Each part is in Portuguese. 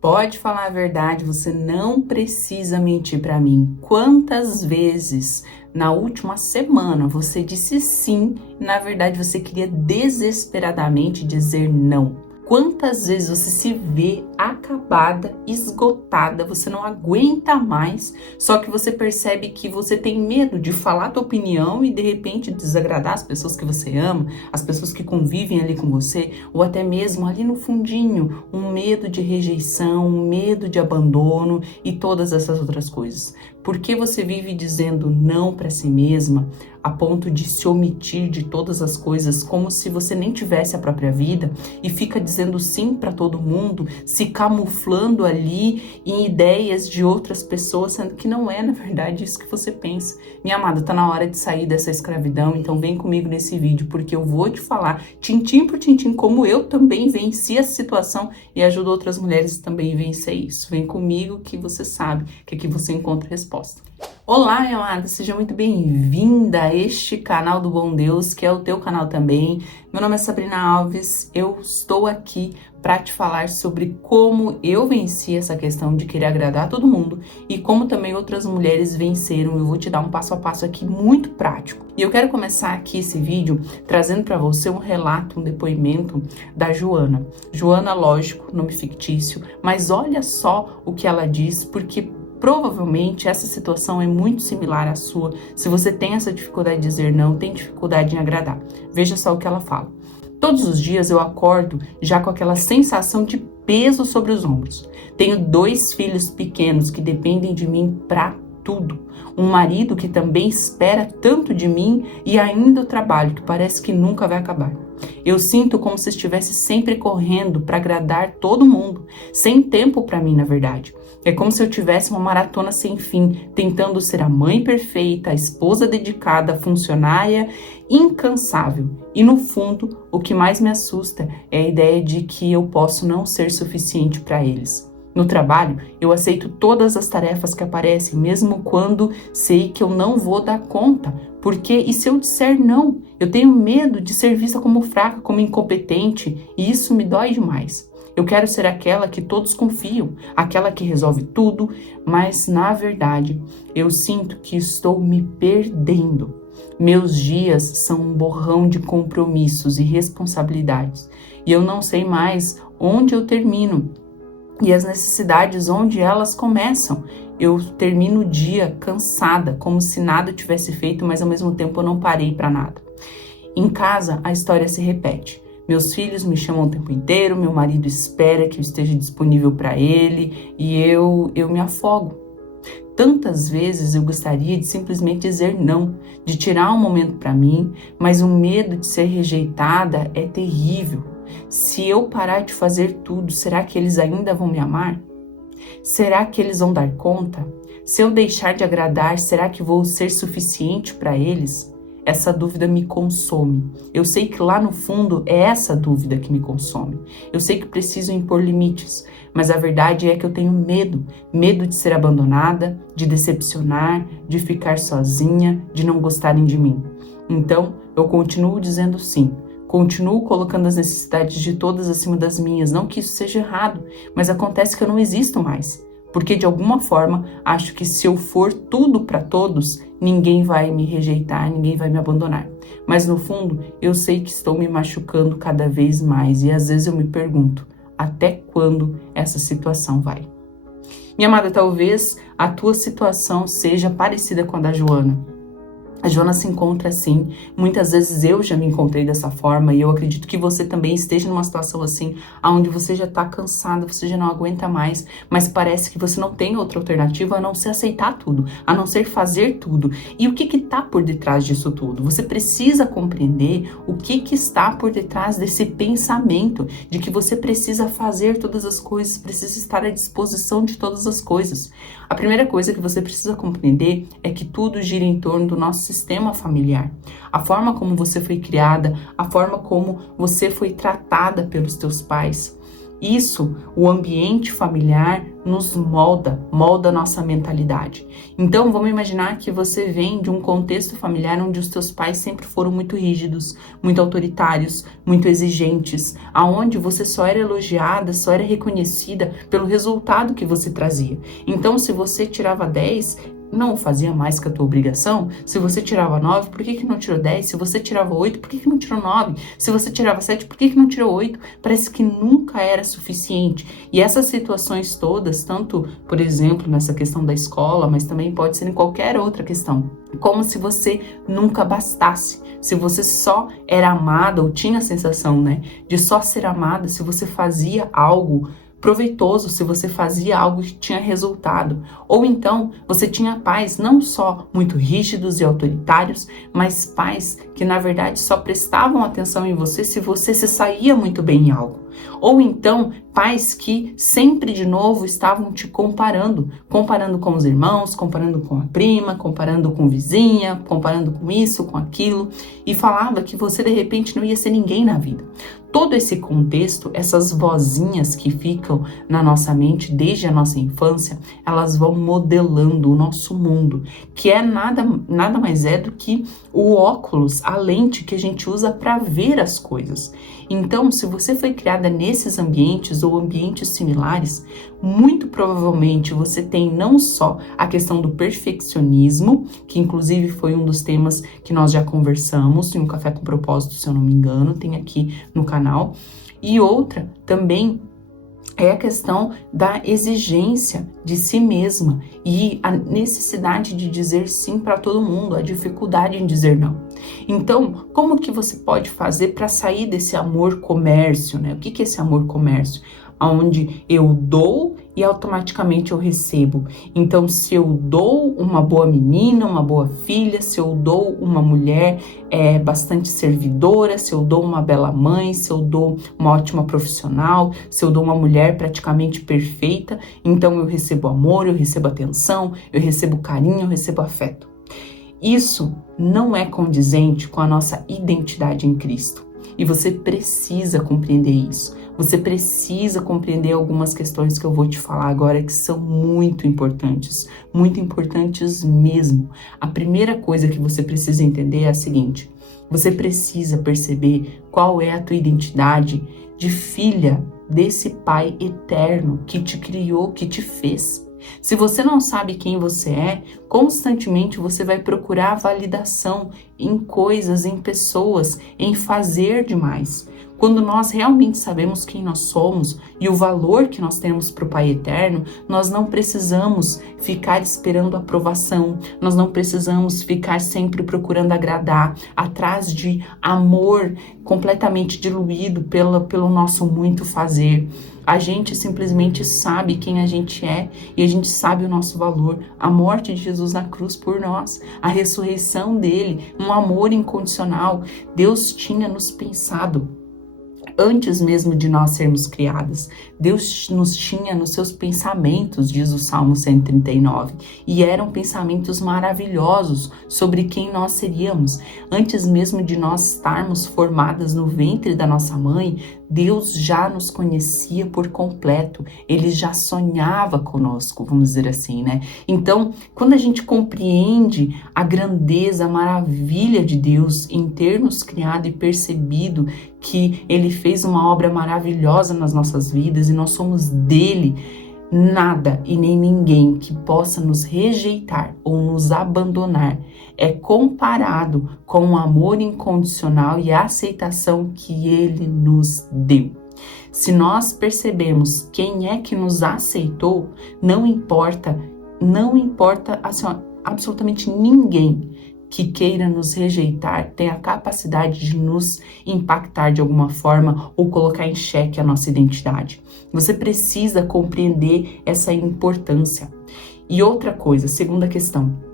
Pode falar a verdade, você não precisa mentir para mim. Quantas vezes na última semana você disse sim e na verdade você queria desesperadamente dizer não? Quantas vezes você se vê acabada, esgotada, você não aguenta mais, só que você percebe que você tem medo de falar a tua opinião e de repente desagradar as pessoas que você ama, as pessoas que convivem ali com você, ou até mesmo ali no fundinho, um medo de rejeição, um medo de abandono e todas essas outras coisas. Por que você vive dizendo não para si mesma a ponto de se omitir de todas as coisas como se você nem tivesse a própria vida e fica dizendo sim para todo mundo, se camuflando ali em ideias de outras pessoas, sendo que não é, na verdade, isso que você pensa. Minha amada, tá na hora de sair dessa escravidão, então vem comigo nesse vídeo, porque eu vou te falar, tintim por tintim, como eu também venci essa situação e ajudo outras mulheres também a vencer isso. Vem comigo que você sabe que aqui você encontra a resposta. Olá, minha amada, seja muito bem-vinda a este canal do Bom Deus, que é o teu canal também. Meu nome é Sabrina Alves, eu estou aqui para te falar sobre como eu venci essa questão de querer agradar a todo mundo e como também outras mulheres venceram. Eu vou te dar um passo a passo aqui muito prático. E eu quero começar aqui esse vídeo trazendo para você um relato, um depoimento da Joana. Joana, lógico, nome fictício, mas olha só o que ela diz, porque provavelmente essa situação é muito similar à sua. Se você tem essa dificuldade de dizer não, tem dificuldade em agradar. Veja só o que ela fala. Todos os dias eu acordo já com aquela sensação de peso sobre os ombros. Tenho 2 filhos pequenos que dependem de mim para tudo. Um marido que também espera tanto de mim e ainda o trabalho que parece que nunca vai acabar. Eu sinto como se estivesse sempre correndo para agradar todo mundo, sem tempo para mim, na verdade. É como se eu tivesse uma maratona sem fim, tentando ser a mãe perfeita, a esposa dedicada, a funcionária incansável. E no fundo, o que mais me assusta é a ideia de que eu posso não ser suficiente para eles. No trabalho, eu aceito todas as tarefas que aparecem, mesmo quando sei que eu não vou dar conta. Porque, e se eu disser não? Eu tenho medo de ser vista como fraca, como incompetente, e isso me dói demais. Eu quero ser aquela que todos confiam, aquela que resolve tudo, mas, na verdade, eu sinto que estou me perdendo. Meus dias são um borrão de compromissos e responsabilidades, e eu não sei mais onde eu termino. E as necessidades onde elas começam. Eu termino o dia cansada, como se nada tivesse feito, mas ao mesmo tempo eu não parei para nada. Em casa, a história se repete. Meus filhos me chamam o tempo inteiro, meu marido espera que eu esteja disponível para ele e eu me afogo. Tantas vezes eu gostaria de simplesmente dizer não, de tirar um momento para mim, mas o medo de ser rejeitada é terrível. Se eu parar de fazer tudo, será que eles ainda vão me amar? Será que eles vão dar conta? Se eu deixar de agradar, será que vou ser suficiente para eles? Essa dúvida me consome. Eu sei que lá no fundo é essa dúvida que me consome. Eu sei que preciso impor limites, mas a verdade é que eu tenho medo. Medo de ser abandonada, de decepcionar, de ficar sozinha, de não gostarem de mim. Então, eu continuo dizendo sim. Continuo colocando as necessidades de todas acima das minhas, não que isso seja errado, mas acontece que eu não existo mais, porque de alguma forma acho que se eu for tudo para todos, ninguém vai me rejeitar, ninguém vai me abandonar. Mas no fundo, eu sei que estou me machucando cada vez mais e às vezes eu me pergunto, até quando essa situação vai? Minha amada, talvez a tua situação seja parecida com a da Joana. A Joana se encontra assim, muitas vezes eu já me encontrei dessa forma e eu acredito que você também esteja numa situação assim, onde você já tá cansada, você já não aguenta mais, mas parece que você não tem outra alternativa a não ser aceitar tudo, a não ser fazer tudo. E o que tá por detrás disso tudo? Você precisa compreender o que está por detrás desse pensamento de que você precisa fazer todas as coisas, precisa estar à disposição de todas as coisas. A primeira coisa que você precisa compreender é que tudo gira em torno do nosso sistema familiar. A forma como você foi criada, a forma como você foi tratada pelos teus pais. Isso, o ambiente familiar nos molda a nossa mentalidade. Então, vamos imaginar que você vem de um contexto familiar onde os teus pais sempre foram muito rígidos, muito autoritários, muito exigentes, aonde você só era elogiada, só era reconhecida pelo resultado que você trazia. Então, se você tirava 10, não fazia mais que a tua obrigação. Se você tirava 9, por que não tirou 10? Se você tirava 8, por que não tirou 9? Se você tirava 7, por que não tirou 8? Parece que nunca era suficiente. E essas situações todas, tanto, por exemplo, nessa questão da escola, mas também pode ser em qualquer outra questão, como se você nunca bastasse. Se você só era amada, ou tinha a sensação, de só ser amada, se você fazia algo proveitoso, se você fazia algo que tinha resultado. Ou então, você tinha pais não só muito rígidos e autoritários, mas pais que na verdade só prestavam atenção em você se você se saía muito bem em algo. Ou então, pais que sempre de novo estavam te comparando com os irmãos, comparando com a prima, comparando com a vizinha, comparando com isso, com aquilo, e falava que você de repente não ia ser ninguém na vida. Todo esse contexto, essas vozinhas que ficam na nossa mente desde a nossa infância, elas vão modelando o nosso mundo, que é nada mais é do que o óculos, a lente que a gente usa para ver as coisas. Então, se você foi criada nesses ambientes ou ambientes similares, muito provavelmente você tem não só a questão do perfeccionismo, que inclusive foi um dos temas que nós já conversamos em um Café com Propósito, se eu não me engano, tem aqui no canal, e outra também é a questão da exigência de si mesma e a necessidade de dizer sim para todo mundo, a dificuldade em dizer não. Então, como que você pode fazer para sair desse amor comércio, O que é esse amor comércio? Onde eu dou e automaticamente eu recebo. Então, se eu dou uma boa menina, uma boa filha, se eu dou uma mulher bastante servidora, se eu dou uma bela mãe, se eu dou uma ótima profissional, se eu dou uma mulher praticamente perfeita, então eu recebo amor, eu recebo atenção, eu recebo carinho, eu recebo afeto. Isso não é condizente com a nossa identidade em Cristo. E você precisa compreender isso. Você precisa compreender algumas questões que eu vou te falar agora que são muito importantes mesmo. A primeira coisa que você precisa entender é a seguinte: você precisa perceber qual é a tua identidade de filha desse Pai eterno que te criou, que te fez. Se você não sabe quem você é, constantemente você vai procurar validação em coisas, em pessoas, em fazer demais. Quando nós realmente sabemos quem nós somos e o valor que nós temos para o Pai Eterno, nós não precisamos ficar esperando aprovação, nós não precisamos ficar sempre procurando agradar, atrás de amor completamente diluído pelo nosso muito fazer. A gente simplesmente sabe quem a gente é e a gente sabe o nosso valor. A morte de Jesus na cruz por nós, a ressurreição dele, um amor incondicional. Deus tinha nos pensado antes mesmo de nós sermos criadas. Deus nos tinha nos seus pensamentos, diz o Salmo 139, e eram pensamentos maravilhosos sobre quem nós seríamos. Antes mesmo de nós estarmos formadas no ventre da nossa mãe, Deus já nos conhecia por completo, Ele já sonhava conosco, vamos dizer assim, Então, quando a gente compreende a grandeza, a maravilha de Deus em ter nos criado e percebido que Ele fez uma obra maravilhosa nas nossas vidas e nós somos dele, nada e nem ninguém que possa nos rejeitar ou nos abandonar é comparado com o amor incondicional e a aceitação que Ele nos deu. Se nós percebemos quem é que nos aceitou, não importa assim, absolutamente ninguém que queira nos rejeitar tem a capacidade de nos impactar de alguma forma ou colocar em xeque a nossa identidade. Você precisa compreender essa importância. E outra coisa, segunda questão,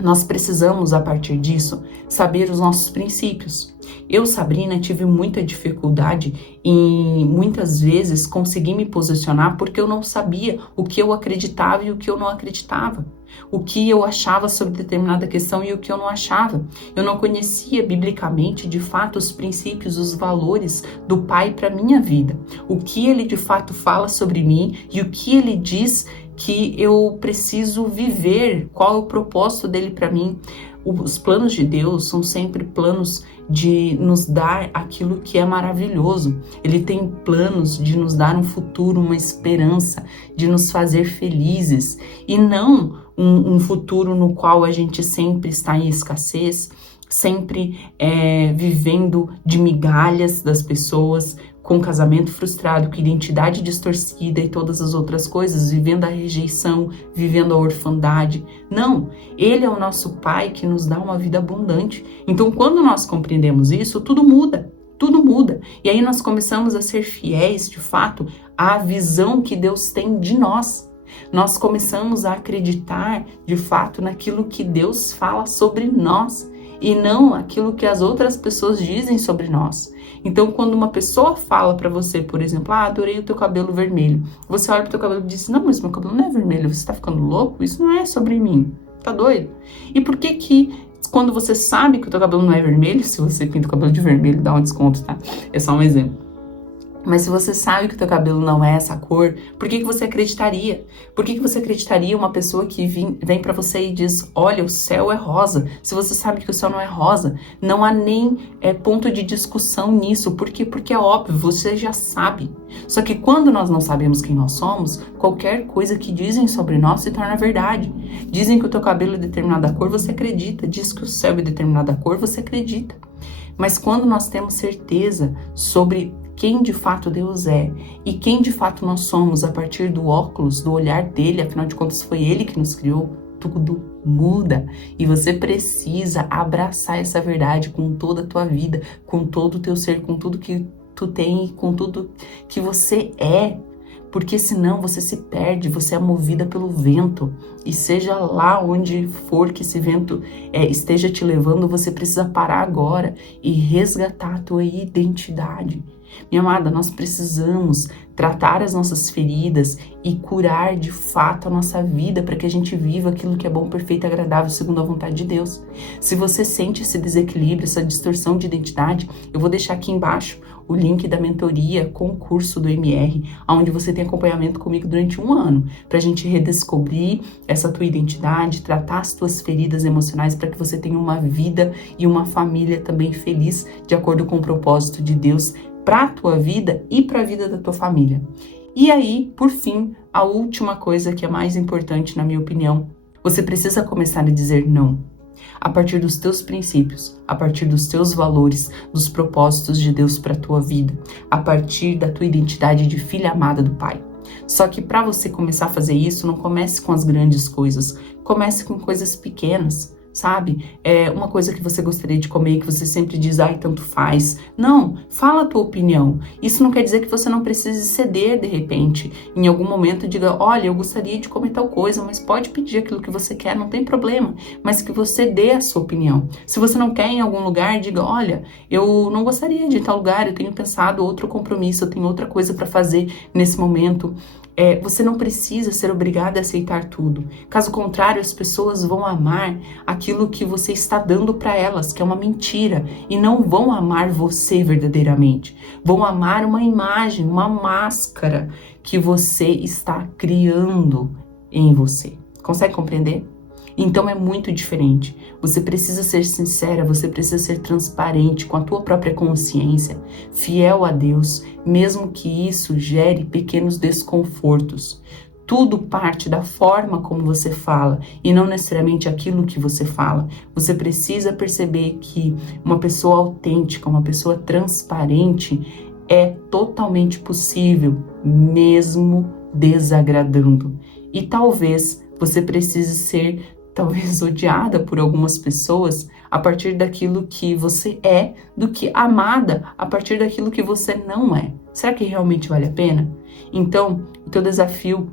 nós precisamos, a partir disso, saber os nossos princípios. Eu, Sabrina, tive muita dificuldade em, muitas vezes, conseguir me posicionar porque eu não sabia o que eu acreditava e o que eu não acreditava. o que eu achava sobre determinada questão e o que eu não achava. Eu não conhecia biblicamente, de fato, os princípios, os valores do Pai para minha vida. O que Ele de fato fala sobre mim e o que Ele diz que eu preciso viver, qual é o propósito dele para mim. Os planos de Deus são sempre planos de nos dar aquilo que é maravilhoso. Ele tem planos de nos dar um futuro, uma esperança, de nos fazer felizes e não um futuro no qual a gente sempre está em escassez, sempre vivendo de migalhas das pessoas, com casamento frustrado, com identidade distorcida e todas as outras coisas, vivendo a rejeição, vivendo a orfandade. Não, Ele é o nosso Pai que nos dá uma vida abundante. Então, quando nós compreendemos isso, tudo muda. Tudo muda. E aí nós começamos a ser fiéis, de fato, à visão que Deus tem de nós. Nós começamos a acreditar, de fato, naquilo que Deus fala sobre nós e não aquilo que as outras pessoas dizem sobre nós. Então, quando uma pessoa fala pra você, por exemplo, adorei o teu cabelo vermelho, você olha pro teu cabelo e diz, não, mas meu cabelo não é vermelho, você tá ficando louco? Isso não é sobre mim, tá doido? E por que quando você sabe que o teu cabelo não é vermelho, se você pinta o cabelo de vermelho, dá um desconto, tá? É só um exemplo. Mas se você sabe que o teu cabelo não é essa cor, por que você acreditaria? Por que você acreditaria uma pessoa que vem pra você e diz, olha, o céu é rosa, se você sabe que o céu não é rosa? Não há nem ponto de discussão nisso. Por quê? Porque é óbvio, você já sabe. Só que quando nós não sabemos quem nós somos, qualquer coisa que dizem sobre nós se torna verdade. Dizem que o teu cabelo é determinada cor, você acredita. Diz que o céu é determinada cor, você acredita. Mas quando nós temos certeza sobre quem de fato Deus é e quem de fato nós somos a partir do óculos, do olhar dele, afinal de contas foi ele que nos criou, tudo muda. E você precisa abraçar essa verdade com toda a tua vida, com todo o teu ser, com tudo que tu tem, com tudo que você é. Porque senão você se perde, você é movida pelo vento. E seja lá onde for que esse vento esteja te levando, você precisa parar agora e resgatar a tua identidade. Minha amada, nós precisamos tratar as nossas feridas e curar de fato a nossa vida para que a gente viva aquilo que é bom, perfeito e agradável segundo a vontade de Deus. Se você sente esse desequilíbrio, essa distorção de identidade, eu vou deixar aqui embaixo o link da mentoria com o curso do MR, onde você tem acompanhamento comigo durante 1 ano, para a gente redescobrir essa tua identidade, tratar as tuas feridas emocionais para que você tenha uma vida e uma família também feliz, de acordo com o propósito de Deus para a tua vida e para a vida da tua família. E aí, por fim, a última coisa que é mais importante, na minha opinião, você precisa começar a dizer não. A partir dos teus princípios, a partir dos teus valores, dos propósitos de Deus para a tua vida, a partir da tua identidade de filha amada do Pai. Só que para você começar a fazer isso, não comece com as grandes coisas, comece com coisas pequenas. Sabe? É uma coisa que você gostaria de comer, que você sempre diz, ai, tanto faz. Não, fala a tua opinião. Isso não quer dizer que você não precise ceder, de repente. Em algum momento, diga, olha, eu gostaria de comer tal coisa, mas pode pedir aquilo que você quer, não tem problema. Mas que você dê a sua opinião. Se você não quer ir em algum lugar, diga, olha, eu não gostaria de ir em tal lugar, eu tenho pensado outro compromisso, eu tenho outra coisa para fazer nesse momento. Você não precisa ser obrigado a aceitar tudo. Caso contrário, as pessoas vão amar aquilo que você está dando para elas, que é uma mentira, e não vão amar você verdadeiramente. Vão amar uma imagem, uma máscara que você está criando em você. Consegue compreender? Então é muito diferente. Você precisa ser sincera, você precisa ser transparente com a tua própria consciência, fiel a Deus, mesmo que isso gere pequenos desconfortos. Tudo parte da forma como você fala e não necessariamente aquilo que você fala. Você precisa perceber que uma pessoa autêntica, uma pessoa transparente é totalmente possível, mesmo desagradando. E talvez você precise ser odiada por algumas pessoas a partir daquilo que você é, do que amada a partir daquilo que você não é. Será que realmente vale a pena? Então, o teu desafio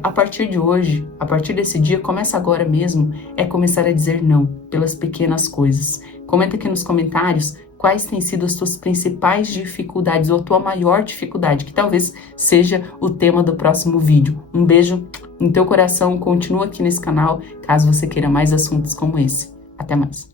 a partir de hoje, a partir desse dia, começa agora mesmo, é começar a dizer não pelas pequenas coisas. Comenta aqui nos comentários quais têm sido as tuas principais dificuldades ou a tua maior dificuldade, que talvez seja o tema do próximo vídeo. Um beijo no teu coração, continua aqui nesse canal, caso você queira mais assuntos como esse. Até mais!